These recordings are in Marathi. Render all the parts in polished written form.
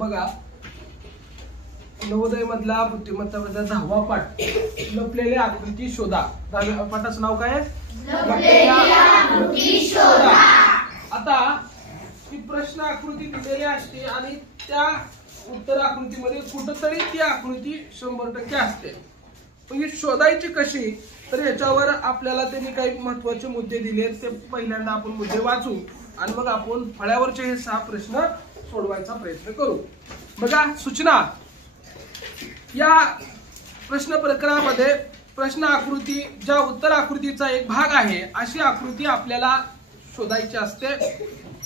बघा नवोदय मधला बुद्धिमत्तामधला 10वा पाठ लपलेली आकृती शोधा. 10व्या पाठाचं नाव काय आहे? लपलेली आकृती शोधा. आता ही प्रश्न आकृती दिलेली असते आणि त्या उत्तर आकृतीमध्ये कुठंतरी ती आकृती 100% असते. पण ही शोधायची कशी, तर याच्यावर आपल्याला त्यांनी काही महत्वाचे मुद्दे दिले. ते पहिल्यांदा आपण मुद्दे वाचू आणि मग आपण फळ्यावरचे हे 6 प्रश्न सोडवायचा प्रयत्न करू. बघा सूचना, या प्रश्न प्रकरणामध्ये प्रश्न आकृती ज्या उत्तर आकृतीचा एक भाग आहे अशी आकृती आपल्याला शोधायची असते.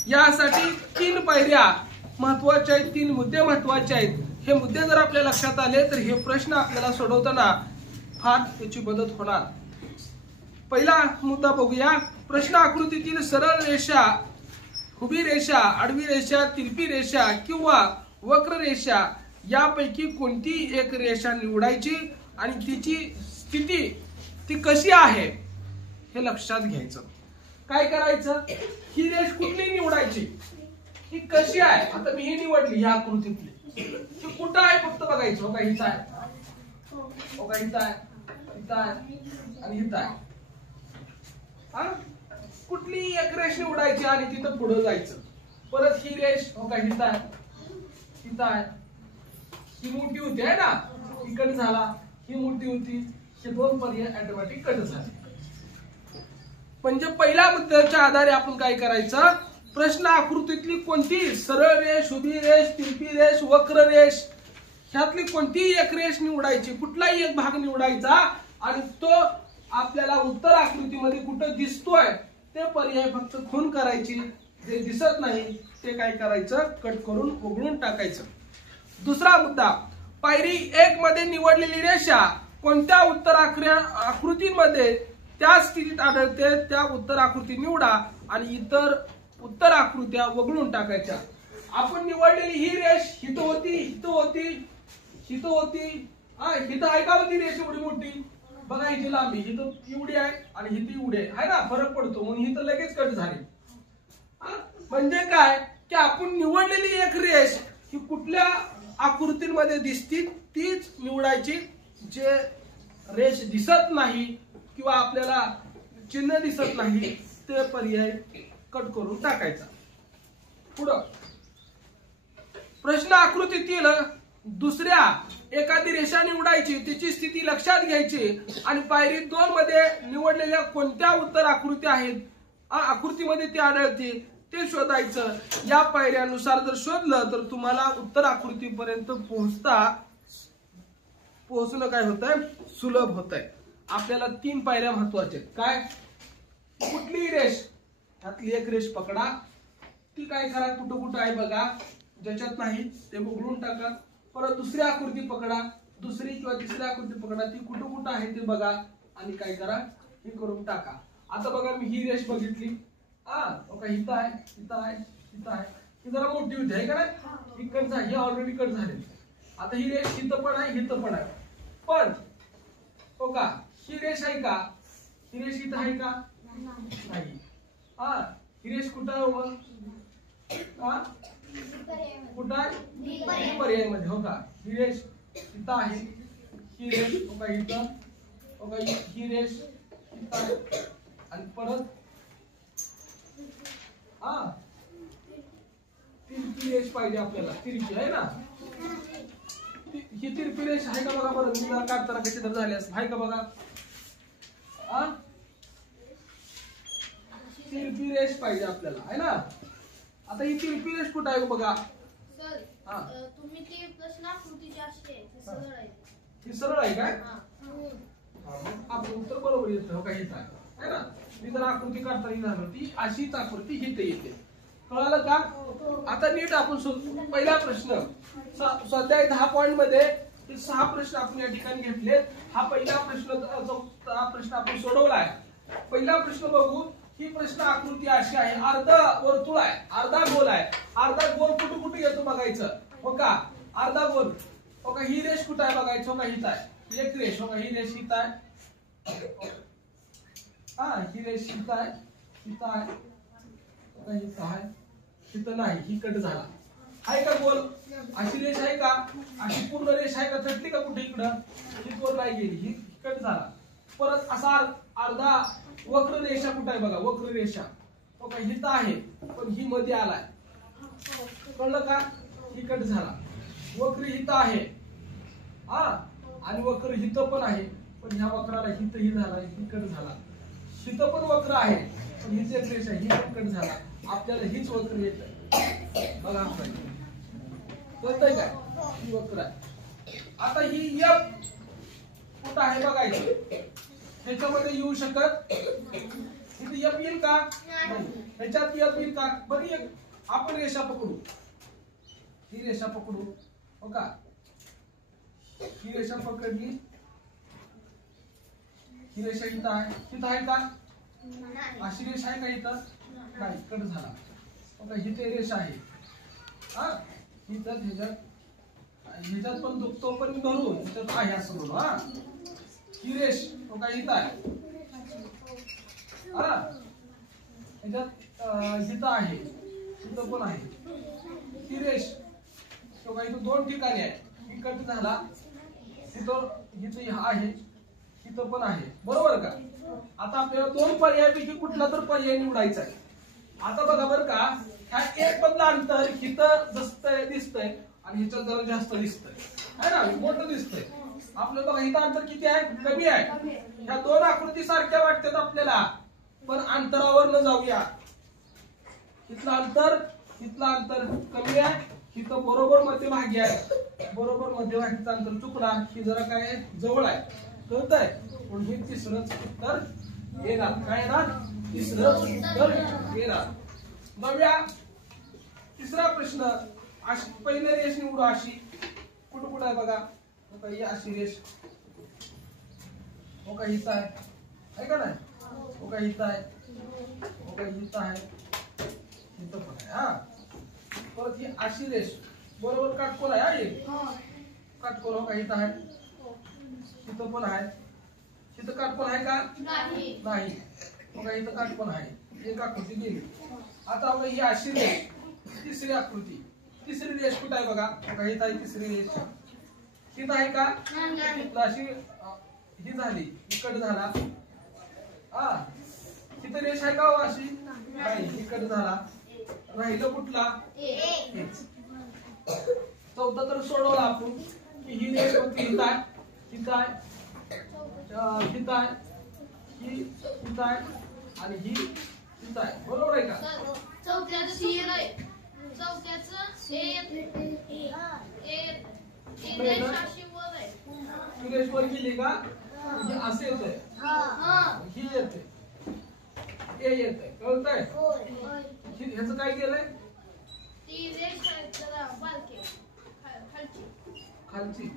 यासाठी 3 पायऱ्या महत्वाच्या आहेत, 3 मुद्दे महत्वाचे आहेत. हे मुद्दे जर आपल्या लक्षात आले तर हे प्रश्न आपल्याला सोडवताना फार त्याची मदत होणार. पहिला मुद्दा बघूया. प्रश्न आकृतीतील सरळ रेषा, उभी रेषा, आडवी रेषा, तिरपी रेषा किंवा वक्र रेषा यापैकी कोणती एक रेषा निवडायची आणि तिची स्थिती ती कशी आहे हे लक्षात घ्यायचं. काय करायचं, ही रेष कुठली निवडायची, ही कशी आहे. आता मी ही निवडली ह्या आकृतीतली, ती कुठं आहे फक्त बघायचं. हो का हिचं आहे, हो का हिचं आहे, हिचं आहे आणि हिचं आहे. कुठली एक रेष निवडायची आणि तिथं पुढे जायचं. परत ही रेष हो का हिचं आहे, हिचं आहे. ही मोठी होती आहे ना, ही कट झाला, ही मोठी होती. हे 2 पर्याय ऑटोमॅटिक कट झाले. म्हणजे पहिल्या मुद्द्याच्या आधारे आपण काय करायचं, प्रश्न आकृतीतली कोणती सरळ रेष, उभी रेष, तिरपी रेष, वक्र रेष ह्यातली कोणतीही एक रेष निवडायची, कुठलाही एक भाग निवडायचा आणि तो आपल्याला उत्तर आकृतीमध्ये कुठं दिसतोय ते पर्याय फक्त खून करायची. जे दिसत नाही ते काय करायचं, कट करून वगळून टाकायचं. दुसरा मुद्दा, पायरी 1 मध्ये निवडलेली रेषा कोणत्या उत्तर आकृतीमध्ये त्या स्थितीत आढळते त्या उत्तर आकृती निवडा आणि इतर उत्तर आकृत्या वगळून टाकायच्या. आपण निवडलेली ही रेष हित होती, हित होती, हित होती, हित आहे का होती रेष एवढी मोठी. बघा हिची लांबी हित एवढी आहे आणि हित एवढी आहे ना, फरक पडतो म्हणून हित लगेच कट झाली. म्हणजे काय की आपण निवडलेली एक रेष ही कुठल्या आकृतीमध्ये दिसती तीच निवडायची. जे रेष दिसत नाही किंवा आपल्याला चिन्ह दिसत नाही ते पर्याय कट करून टाकायचा. पुढं प्रश्न आकृतीतील दुसऱ्या एखादी रेषा निवडायची, तिची स्थिती लक्षात घ्यायची आणि पायरी 2 मध्ये निवडलेल्या कोणत्या उत्तर आकृती आहेत आकृतीमध्ये ती आढळते ते शोधायचं. या पायऱ्यानुसार जर शोधलं तर तुम्हाला उत्तर आकृतीपर्यंत पोहोचणं काय होतंय, सुलभ होतंय. आपल्याला 3 पायऱ्या महत्वाच्या आहेत. काय, कुठलीही रेष त्यातली एक रेष पकडा, ती काय करा कुठं कुठं आहे बघा, ज्याच्यात नाही ते उघडून टाका. परत दुसरी आकृती पकडा, दुसरी किंवा तिसरी आकृती पकडा, ती कुठं कुठं आहे ते बघा आणि काय करा हे करून टाका. आता बघा मी ही रेष बघितली, हित आहे, हित आहे, हित आहे. ही जरा मोठी होती आहे का नाही, ही कट झाली, ही ऑलरेडी कट झाली. आता ही रेष हित पण आहे, हित पण आहे. पण हो का ही रेष आहे का, ही रेष हित आहे का नाही. ही रेष कुठं आहे मग, कुठं आहे पर्यायमध्ये. हो का ही रेष हित आहे, ही रेष हो का हित, हो का ही रेष हित आहे आणि परत तिरपी रेष पाहिजे आपल्याला. तिरपी आहे ना, ही तिरपी रेष आहे का बघा बरं. मी जरा काढताना कशी तर झाली असं आहे का बघा. तिरपी रेष पाहिजे आपल्याला आहे ना. आता ही तिरपी रेष कुठं आहे बघा. तुम्ही ती प्रश्न आकृती जी असते ती सरळ आहे. ही सरळ आहे काय, आपण उत्तर बरोबर येतं. हो का हित आहे ना. मी जर आकृती काढताना झालं ती अशीच आकृती हित येते. कळालं का. आता नीट आपण पहिला प्रश्न स्वाध्याय 10 पॉइंट मध्ये 6 प्रश्न आपण या ठिकाणी घेतले. हा पहिला प्रश्न आपण सोडवलाय. पहिला प्रश्न बघू. ही प्रश्न आकृती अशी आहे, अर्धा वर्तुळ आहे, अर्धा गोल आहे. अर्धा गोल कुठे कुठे येतो बघायचं. हो का अर्धा गोल. हो का ही रेष कुठे आहे बघायचं. हो का हित आहे एक रेष. हो का ही रेष हित आहे, ही रेष हित आहे, हित आहे, हित आहे, हित नाही, ही कट झाला. आहे का गोल? अशी रेष आहे का? अशी पूर्ण रेष आहे का? थटली का कुठे इकडं? ही गोल नाही गेली, ही कट झाला. परत असा अर्धा वक्र रेषा कुठे आहे बघा, वक्र रेषा ओके हिथं आहे पण ही मध्ये आलाय, कळलं का? ही कट झाला. वक्र हिथं आहे हा आणि वक्र हिथं पण आहे पण ह्या वक्राला हिथं ही झाला, ही कट झाला. हिथं पण वक्र आहे पण हीच एक रेषा ही पण कट झाला. आपल्याला हीच वक्र येत बघा कळतंय काय? ही वक्र आहे. आता ही एफ कुठं आहे बघायचं, ह्याच्यामध्ये येऊ शकत इथे एफ येईल का? ह्याच्यात एफ येईल का? बरी एक आपण रेषा पकडू, ही रेषा पकडू हो का? ही रेषा पकडली, ही रेषा इथं आहे, इथं आहे का? अशी रेषा आहे का इथं? नाही, कट झाला हो का? ही ते रेषा आहे हा, इथं ह्याच्यात पण तोपर्यंत धरून ह्याच्यात आहे असं म्हणू हा. ही रेष हो का इथं आहे हा, ह्याच्यात इथं आहे, इथं पण आहे. ही रेष तो का इथं दोन ठिकाणी आहे, ही कट झाला, इथं आहे, इथं पण आहे, बरोबर का? आता आपल्याला दोन पर्यायापैकी कुठला तर पर्याय निवडायचा आहे. आता बघा बरं का, ह्या एक मधलं अंतर इथं दिसतंय आणि ह्याच्यात जरा जास्त दिसतंय है ना, मोठं दिसतंय. आपलं बघा इथं अंतर किती आहे? कमी आहे. ह्या दोन आकृती सारख्या वाटतात आपल्याला पण अंतरावर न जाऊया. इथलं अंतर कमी आहे, इथं बरोबर मध्यभागी आहे, बरोबर मध्यभागीचं अंतर चुकणार, ही जरा काय जवळ आहे, कळतंय? पण हे तिसरंच उत्तर येणार. काय येणार? तिसरंच उत्तर येणार. बघूया तिसरा प्रश्न. अशी पहिली रेष निवडू, अशी कुठं कुठं आहे बघा, ही अशी रेष हो का इथं आहे का नाही? हो का इथं आहे, हो का इथं आहे, इथं पण आहे हा. परत ही अशी रेष बरोबर काटकोन आहे हा, एक काटकोन हो का इथं आहे, इथं पण आहे. इथं काटकोन आहे का? नाही हो का इथं काटकोन आहे. एक आकृती गेली. आता बघा ही अशी रेष, तिसरी आकृती, तिसरी रेष कुठं आहे बघा, हो का इथं आहे तिसरी रेष, इथं आहे का? अशी ही झाली, कट झाला हा. इथं रेष आहे का हो अशी? नाही, ही कट झाला. राहिलं कुठला? चौथा तर सोडवला आपण की ही रेष होती इथं आहे, इथं आहे, इथं आहे, ही इथं आहे आणि ही इथं आहे, बरोबर आहे का? चौथ्याचं रेष वर गेली का म्हणजे असे येतंय, ही येते, ए येते, कळतंय? ह्याचं काय केलंय? खालची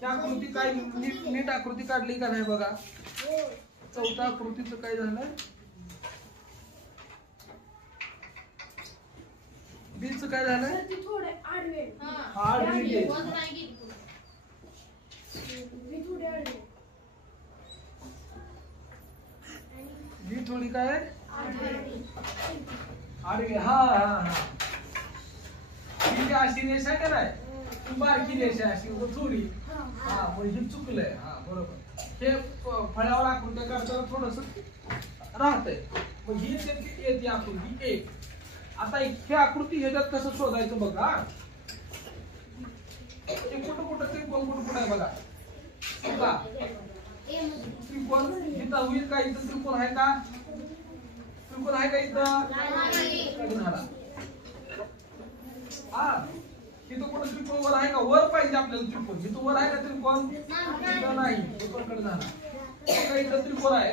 त्या आकृती काय नीट आकृती काढली का नाही बघा. चौथा आकृतीचं काय झालं? बीच काय झालं? बी थोडी काय आडवी हा हा हा. ही अशी रेष आहे का नाही, बारकी रेष आहे अशी थोडी हा, म्हणजे चुकलंय हा बरोबर. हे फळ्यावर आकृत्या करताना थोडस राहतंय, मग ही येते आकृती एक. आता ही आकृती ह्याच्यात कसं शोधायचं बघा. कुठं कुठं त्रिकोण कुठं कुठं आहे बघा, त्रिकोण इथं होईल का? इथं त्रिकोण आहे का? त्रिकोण आहे का इथं? कट झाला हा. इथं कुठं त्रिकोण वर आहे का? वर पाहिजे आपल्याला त्रिकोण, इथं वर आहे का त्रिकोण? इथं नाही, त्रिकोण कट झाला. इथं त्रिकोण आहे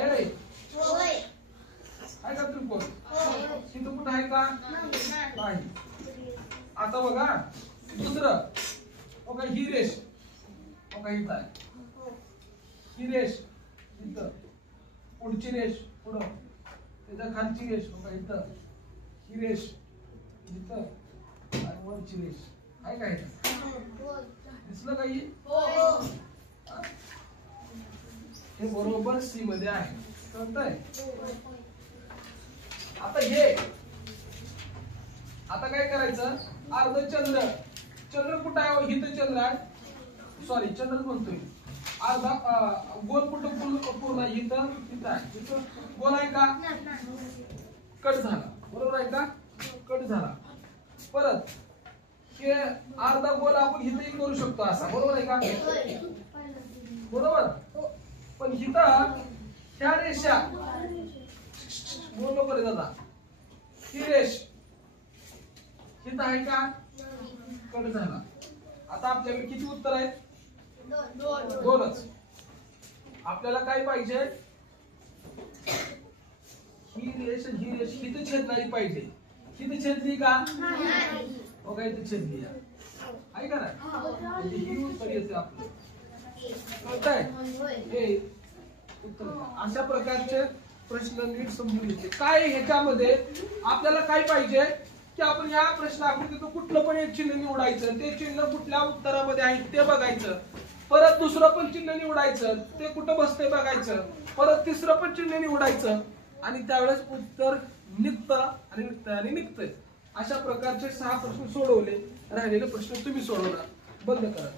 आहे का त्रिकोण? इथं कुठं आहे का? नाही. आता बघा दुसरं बघा, ही रेष बघा इथं आहे, ही रेष इथं, पुढची रेष पुढं, त्याच्या खालची रेष बघा इथं, ही रेष इथं आणि वरची रेष आहे का इथं? दिसलं काही? हे बरोबर सी मध्ये आहे, कळतंय? आता हे आता काय करायचं, अर्धचंद्र, चंद्र कुठं आहे, हिथं चंद्र आहे, सॉरी चंद्रच म्हणतोय, अर्धा गोल कुठं पूर्ण आहे, इथं आहे, इथं गोल आहे का, कट झाला, बरोबर आहे का, कट झाला. परत हे अर्धा गोल आपण इथंही करू शकतो असा, बरोबर आहे का, बरोबर. पण इथं ह्या रेषा बोललो बरे दादा, ही रेष हिथं आहे का, कट झाला. आता आपल्याकडे किती उत्तर आहेत, दोनच. आपल्याला काय पाहिजे, ही रेष हिथं छेदणारी पाहिजे, हिथं छेदली का, बघा इथं छेदली आहे का ना, म्हणजे ही उत्तर येते आपलं, कळतंय. हे उत्तर. अशा प्रकारचे प्रश्न नीट समजून घेतले. काय ह्याच्यामध्ये आपल्याला काय पाहिजे की आपण या प्रश्न आकृतीतून कुठलं पण एक चिन्ह निवडायचं, ते चिन्ह कुठल्या उत्तरामध्ये आहे ते बघायचं, परत दुसरं पण चिन्ह निवडायचं, ते कुठं बसते बघायचं, परत तिसरं पण चिन्ह निवडायचं, आणि त्यावेळेस उत्तर निघतं आणि निघतंय. अशा प्रकारचे 6 प्रश्न सोडवले. राहिलेले प्रश्न तुम्ही सोडवणार. बंद करा.